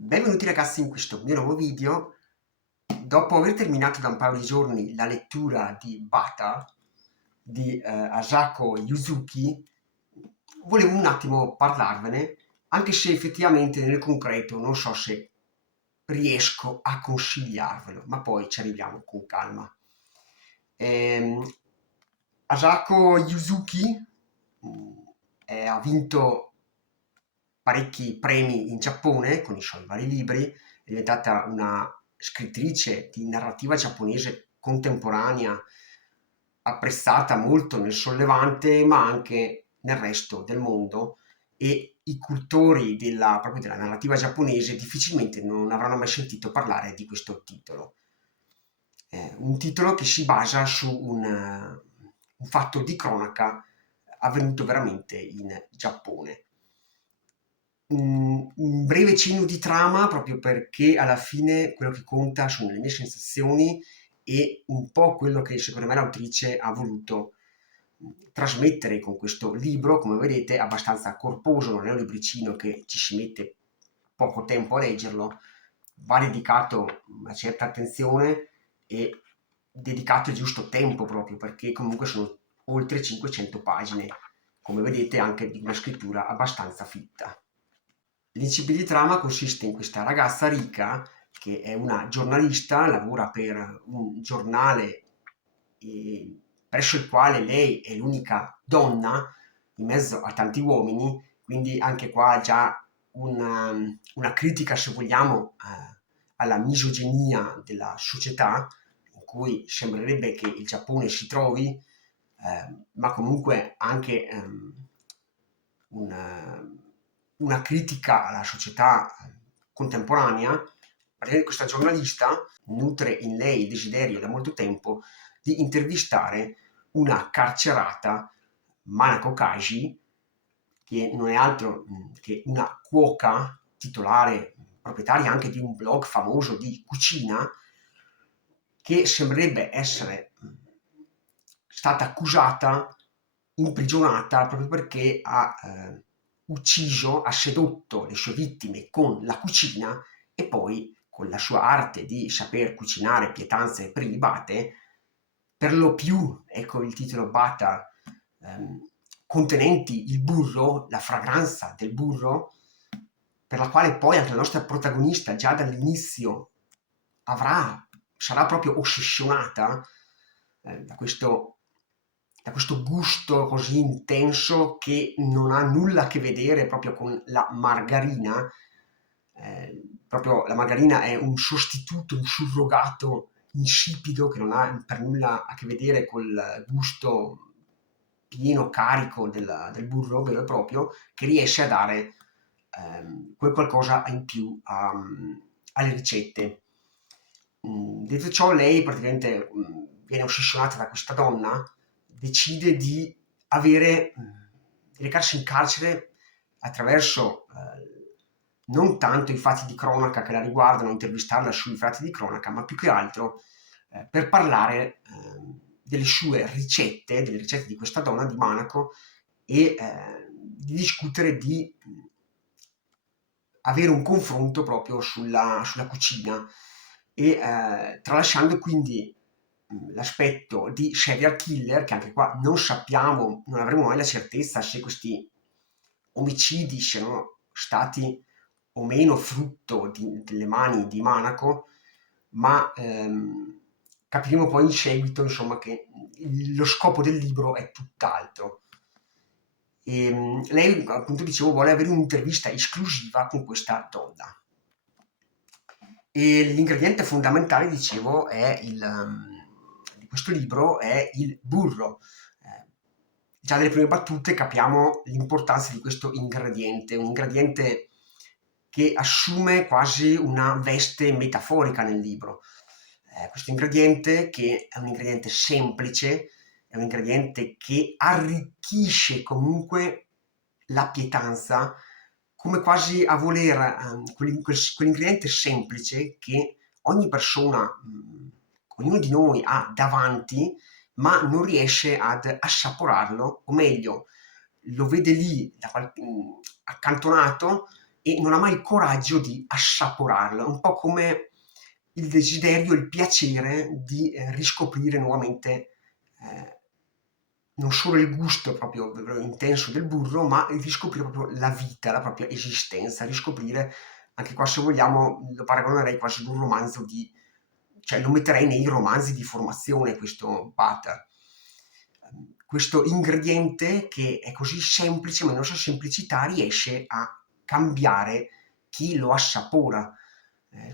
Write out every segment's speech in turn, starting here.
Benvenuti ragazzi in questo mio nuovo video. Dopo aver terminato da un paio di giorni la lettura di Bata di Asako Yuzuki, volevo un attimo parlarvene, anche se effettivamente nel concreto non so se riesco a consigliarvelo, ma poi ci arriviamo con calma. Ehm, Asako Yuzuki ha vinto parecchi premi in Giappone con i suoi vari libri, è diventata una scrittrice di narrativa giapponese contemporanea, apprezzata molto nel sollevante, ma anche nel resto del mondo, e i cultori proprio della narrativa giapponese difficilmente non avranno mai sentito parlare di questo titolo. Un titolo che si basa su un fatto di cronaca avvenuto veramente in Giappone. Un breve cenno di trama, proprio perché alla fine quello che conta sono le mie sensazioni e un po' quello che secondo me l'autrice ha voluto trasmettere con questo libro. Come vedete, abbastanza corposo, non è un libricino che ci si mette poco tempo a leggerlo, va dedicato una certa attenzione e dedicato il giusto tempo, proprio perché comunque sono oltre 500 pagine, come vedete anche di una scrittura abbastanza fitta. L'incipit di trama consiste in questa ragazza ricca che è una giornalista, lavora per un giornale presso il quale lei è l'unica donna in mezzo a tanti uomini, quindi anche qua già una critica, se vogliamo, alla misoginia della società, in cui sembrerebbe che il Giappone si trovi, ma comunque anche una, una critica alla società contemporanea. Praticamente questa giornalista nutre in lei il desiderio da molto tempo di intervistare una carcerata, Manako Kaji, che non è altro che una cuoca titolare, proprietaria anche di un blog famoso di cucina, che sembrerebbe essere stata accusata, imprigionata proprio perché ha sedotto le sue vittime con la cucina e poi con la sua arte di saper cucinare pietanze prelibate, per lo più, ecco il titolo Bata, contenenti il burro, la fragranza del burro, per la quale poi anche la nostra protagonista già dall'inizio sarà proprio ossessionata da questo gusto così intenso che non ha nulla a che vedere proprio con la margarina. Proprio la margarina è un sostituto, un surrogato insipido che non ha per nulla a che vedere col gusto pieno, carico del burro vero e proprio, che riesce a dare quel qualcosa in più alle ricette. Detto ciò, lei praticamente viene ossessionata da questa donna, decide di di recarsi in carcere attraverso non tanto i fatti di cronaca che la riguardano, intervistarla sui fatti di cronaca, ma più che altro per parlare delle ricette di questa donna di Monaco, e di discutere di avere un confronto proprio sulla cucina, e tralasciando quindi l'aspetto di serial killer, che anche qua non sappiamo, non avremo mai la certezza se questi omicidi siano stati o meno frutto delle mani di Monaco, ma capiremo poi in seguito, insomma, che lo scopo del libro è tutt'altro. Lei, appunto, dicevo, vuole avere un'intervista esclusiva con questa donna. E l'ingrediente fondamentale, dicevo, di questo libro è il burro. Già dalle prime battute capiamo l'importanza di questo ingrediente, un ingrediente che assume quasi una veste metaforica nel libro. Questo ingrediente, che è un ingrediente semplice, è un ingrediente che arricchisce comunque la pietanza, come quasi a voler quell'ingrediente semplice che ogni persona, ognuno di noi ha davanti, ma non riesce ad assaporarlo, o meglio, lo vede lì accantonato, e non ha mai il coraggio di assaporarlo, un po' come il desiderio, il piacere di riscoprire nuovamente non solo il gusto proprio intenso del burro, ma il riscoprire proprio la vita, la propria esistenza, riscoprire, anche qua se vogliamo, lo paragonerei quasi ad un romanzo di, cioè lo metterei nei romanzi di formazione questo butter. Questo ingrediente che è così semplice, ma nella sua semplicità riesce a cambiare chi lo assapora.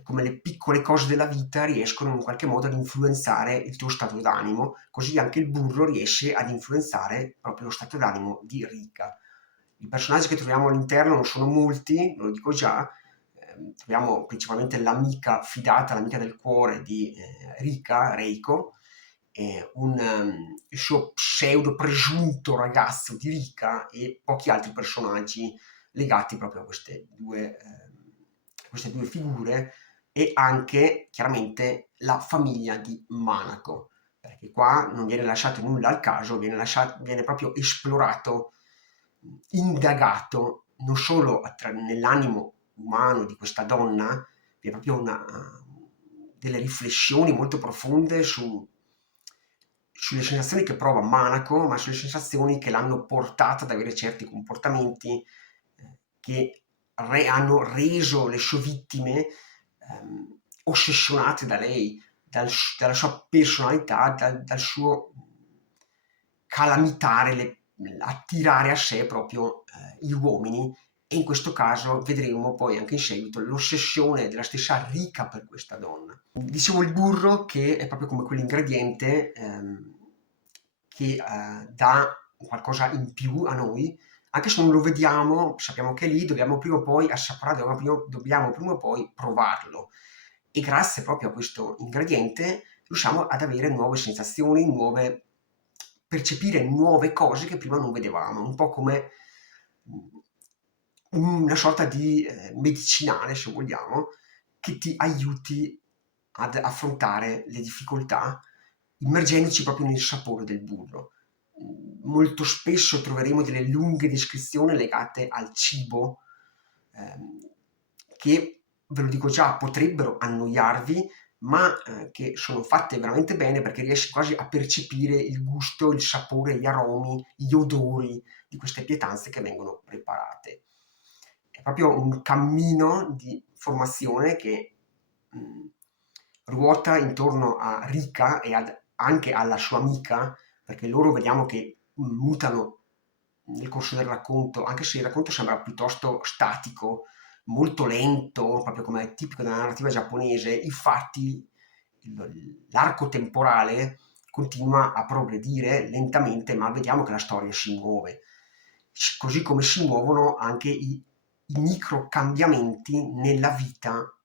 Come le piccole cose della vita riescono in qualche modo ad influenzare il tuo stato d'animo, così anche il burro riesce ad influenzare proprio lo stato d'animo di Rika. I personaggi che troviamo all'interno non sono molti, ve lo dico già, troviamo principalmente l'amica fidata, l'amica del cuore di Rika, Reiko, il suo pseudo presunto ragazzo di Rika e pochi altri personaggi legati proprio a queste due figure, e anche chiaramente la famiglia di Manako, perché qua non viene lasciato nulla al caso, viene proprio esplorato, indagato non solo nell'animo umano di questa donna, vi è proprio delle riflessioni molto profonde sulle sensazioni che prova Manako, ma sulle sensazioni che l'hanno portata ad avere certi comportamenti che hanno reso le sue vittime ossessionate da lei, dalla sua personalità, dal suo calamitare, attirare a sé proprio gli uomini, e in questo caso vedremo poi anche in seguito l'ossessione della stessa Rika per questa donna. Dicevo il burro che è proprio come quell'ingrediente che dà qualcosa in più a noi, anche se non lo vediamo, sappiamo che è lì, dobbiamo prima o poi assaporarlo, dobbiamo prima o poi provarlo. E grazie proprio a questo ingrediente riusciamo ad avere nuove sensazioni, percepire nuove cose che prima non vedevamo, un po' come una sorta di medicinale, se vogliamo, che ti aiuti ad affrontare le difficoltà, immergendoci proprio nel sapore del burro. Molto spesso troveremo delle lunghe descrizioni legate al cibo, ehm, che, ve lo dico già, potrebbero annoiarvi, ma che sono fatte veramente bene perché riesci quasi a percepire il gusto, il sapore, gli aromi, gli odori di queste pietanze che vengono preparate. È proprio un cammino di formazione che mh, ruota intorno a Rika e anche alla sua amica, perché loro vediamo che mutano nel corso del racconto, anche se il racconto sembra piuttosto statico, molto lento, proprio come è tipico della narrativa giapponese. Infatti l'arco temporale continua a progredire lentamente, ma vediamo che la storia si muove, così come si muovono anche i micro cambiamenti nella vita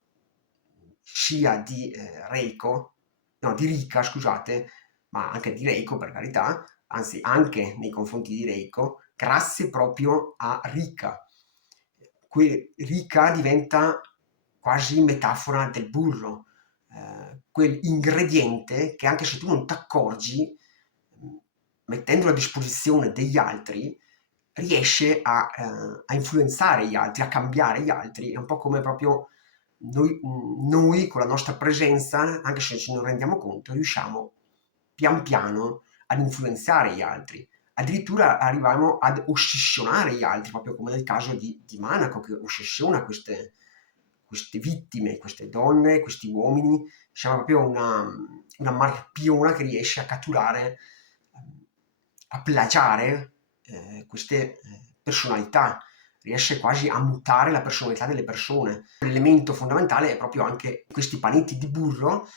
sia di Reiko, no, di Rika, scusate, ma anche di Reiko per carità, anzi anche nei confronti di Reiko, grazie proprio a Rika. Rika diventa quasi metafora del burro, quell'ingrediente che anche se tu non ti accorgi, mettendolo a disposizione degli altri, riesce a influenzare gli altri, a cambiare gli altri. È un po' come proprio noi con la nostra presenza, anche se ce ne rendiamo conto, riusciamo pian piano ad influenzare gli altri. Addirittura arriviamo ad ossessionare gli altri, proprio come nel caso di Manako, che ossessiona queste vittime, queste donne, questi uomini. Sembra proprio una marpiona che riesce a catturare, a plagiare queste personalità, riesce quasi a mutare la personalità delle persone. L'elemento fondamentale è proprio anche questi panetti di burro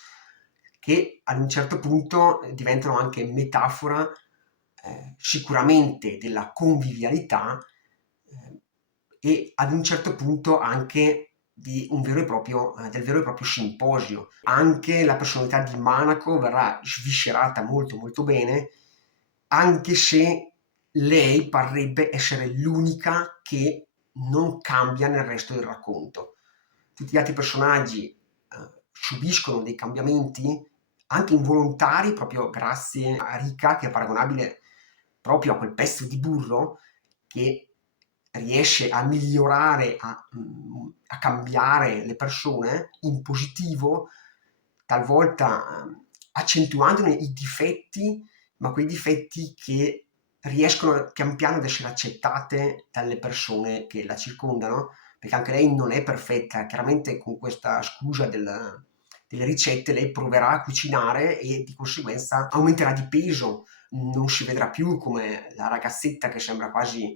che ad un certo punto diventano anche metafora sicuramente della convivialità, e ad un certo punto anche del vero e proprio simposio. Anche la personalità di Manako verrà sviscerata molto molto bene, anche se lei parrebbe essere l'unica che non cambia nel resto del racconto. Tutti gli altri personaggi subiscono dei cambiamenti anche involontari, proprio grazie a Rika, che è paragonabile proprio a quel pezzo di burro che riesce a migliorare, a cambiare le persone in positivo, talvolta accentuandone i difetti, ma quei difetti che riescono pian piano ad essere accettate dalle persone che la circondano, perché anche lei non è perfetta. Chiaramente con questa scusa delle ricette lei proverà a cucinare e di conseguenza aumenterà di peso, non si vedrà più come la ragazzetta che sembra quasi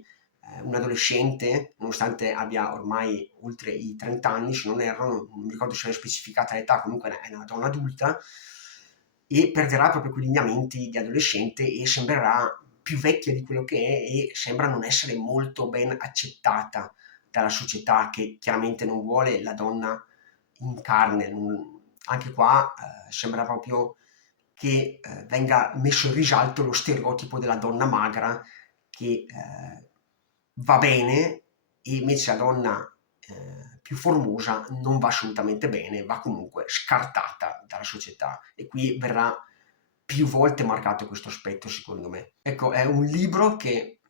un adolescente, nonostante abbia ormai oltre i 30 anni, se non erro, non mi ricordo se è specificata l'età, comunque è una donna adulta, e perderà proprio quei lineamenti di adolescente e sembrerà più vecchia di quello che è e sembra non essere molto ben accettata dalla società, che chiaramente non vuole la donna in carne. Anche qua sembra proprio che venga messo in risalto lo stereotipo della donna magra che va bene, e invece la donna più formosa non va assolutamente bene, va comunque scartata dalla società, e qui verrà più volte marcato questo aspetto, secondo me. Ecco, è un libro che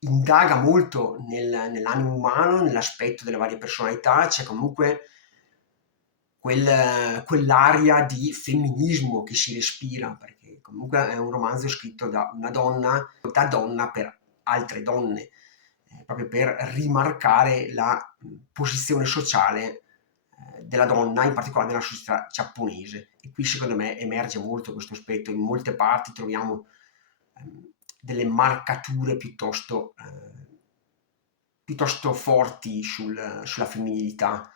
indaga molto nell'animo umano, nell'aspetto delle varie personalità. C'è comunque quell'aria di femminismo che si respira, perché comunque è un romanzo scritto da donna per altre donne, proprio per rimarcare la posizione sociale della donna, in particolare nella società giapponese. E qui secondo me emerge molto questo aspetto. In molte parti troviamo delle marcature piuttosto forti sulla femminilità,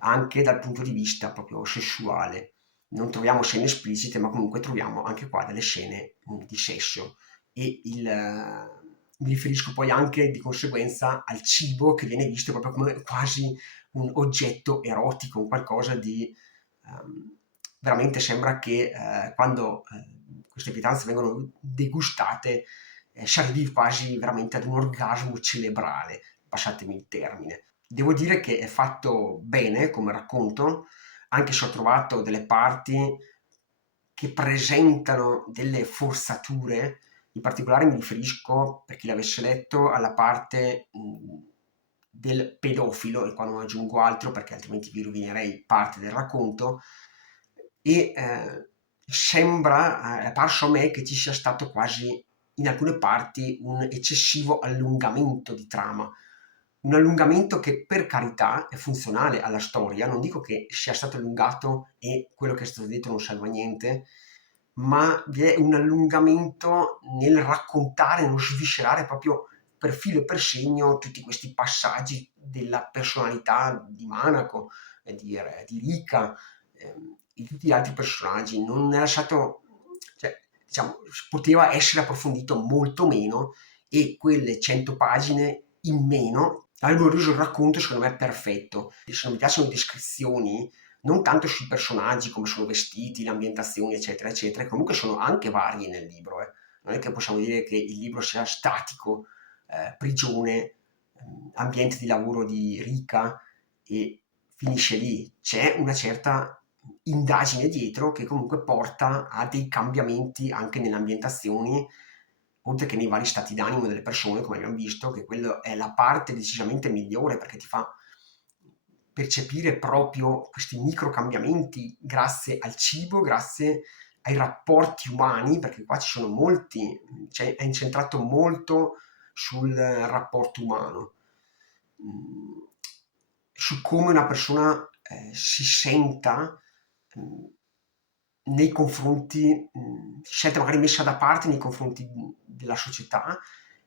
anche dal punto di vista proprio sessuale. Non troviamo scene esplicite, ma comunque troviamo anche qua delle scene di sesso. E mi riferisco poi anche di conseguenza al cibo, che viene visto proprio come quasi un oggetto erotico, un qualcosa di veramente sembra che quando queste pietanze vengono degustate si arrivi quasi veramente ad un orgasmo cerebrale, passatemi il termine. Devo dire che è fatto bene come racconto, anche se ho trovato delle parti che presentano delle forzature. In particolare mi riferisco, per chi l'avesse letto, alla parte del pedofilo, e qua non aggiungo altro perché altrimenti vi rovinerei parte del racconto, e è parso a me che ci sia stato quasi in alcune parti un eccessivo allungamento di trama, un allungamento che per carità è funzionale alla storia, non dico che sia stato allungato e quello che è stato detto non serve a niente, ma vi è un allungamento nel raccontare, nello sviscerare proprio per filo e per segno tutti questi passaggi della personalità di Manako, di Rika, di tutti gli altri personaggi. Non è lasciato, cioè, diciamo, poteva essere approfondito molto meno, e quelle 100 pagine in meno avrebbero reso il racconto, secondo me, perfetto. E se non mi piacciono le descrizioni, non tanto sui personaggi, come sono vestiti, le ambientazioni, eccetera, eccetera, comunque sono anche varie nel libro. Non è che possiamo dire che il libro sia statico, prigione, ambiente di lavoro di Rika, e finisce lì. C'è una certa indagine dietro che comunque porta a dei cambiamenti anche nelle ambientazioni, oltre che nei vari stati d'animo delle persone, come abbiamo visto, che quello è la parte decisamente migliore, perché ti fa percepire proprio questi micro cambiamenti grazie al cibo, grazie ai rapporti umani, perché qua ci sono molti, cioè è incentrato molto sul rapporto umano, su come una persona si senta nei confronti, si sente magari messa da parte nei confronti della società,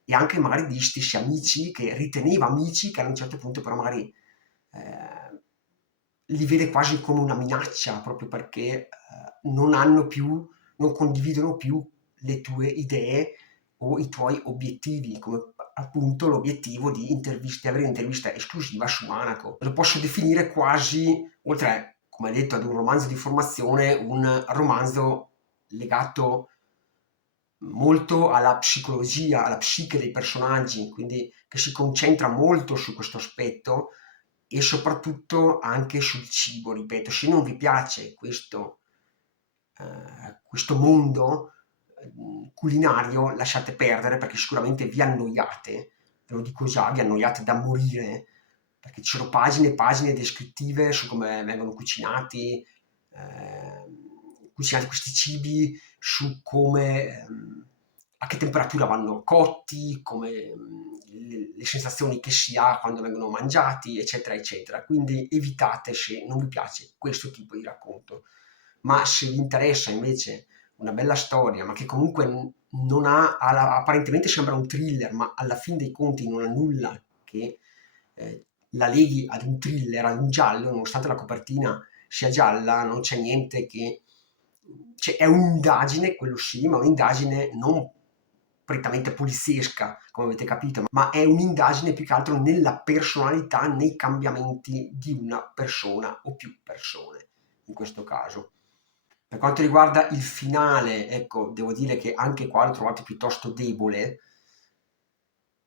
e anche magari di stessi amici che riteneva amici, che a un certo punto però magari li vede quasi come una minaccia, proprio perché non condividono più le tue idee o i tuoi obiettivi, come appunto l'obiettivo di avere un'intervista esclusiva su Monaco. Lo posso definire quasi, oltre, come detto, ad un romanzo di formazione, un romanzo legato molto alla psicologia, alla psiche dei personaggi, quindi che si concentra molto su questo aspetto, e soprattutto anche sul cibo. Ripeto, se non vi piace questo mondo culinario, lasciate perdere, perché sicuramente vi annoiate, ve lo dico già, vi annoiate da morire, perché ci sono pagine e pagine descrittive su come vengono cucinati questi cibi, su come, a che temperatura vanno cotti, come le sensazioni che si ha quando vengono mangiati, eccetera, eccetera. Quindi evitate se non vi piace questo tipo di racconto. Ma se vi interessa invece una bella storia, ma che comunque non ha, apparentemente sembra un thriller, ma alla fin dei conti non ha nulla che la leghi ad un thriller, ad un giallo, nonostante la copertina sia gialla, non c'è niente che... Cioè, è un'indagine, quello sì, ma un'indagine non prettamente poliziesca, come avete capito, ma è un'indagine più che altro nella personalità, nei cambiamenti di una persona o più persone, in questo caso. Per quanto riguarda il finale, ecco, devo dire che anche qua l'ho trovato piuttosto debole,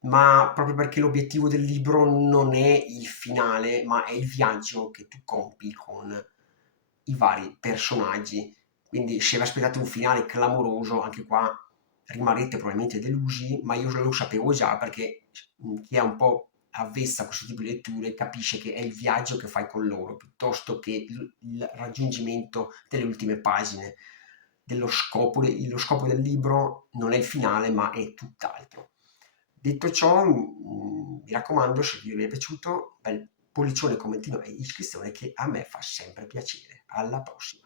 ma proprio perché l'obiettivo del libro non è il finale, ma è il viaggio che tu compi con i vari personaggi. Quindi se vi aspettate un finale clamoroso, anche qua rimarrete probabilmente delusi, ma io lo sapevo già perché chi è un po' avvezza a questo tipo di letture capisce che è il viaggio che fai con loro, piuttosto che il raggiungimento delle ultime pagine. Lo scopo del libro non è il finale, ma è tutt'altro. Detto ciò, mi raccomando, se vi è piaciuto, bel pollicione, commentino e iscrizione che a me fa sempre piacere. Alla prossima!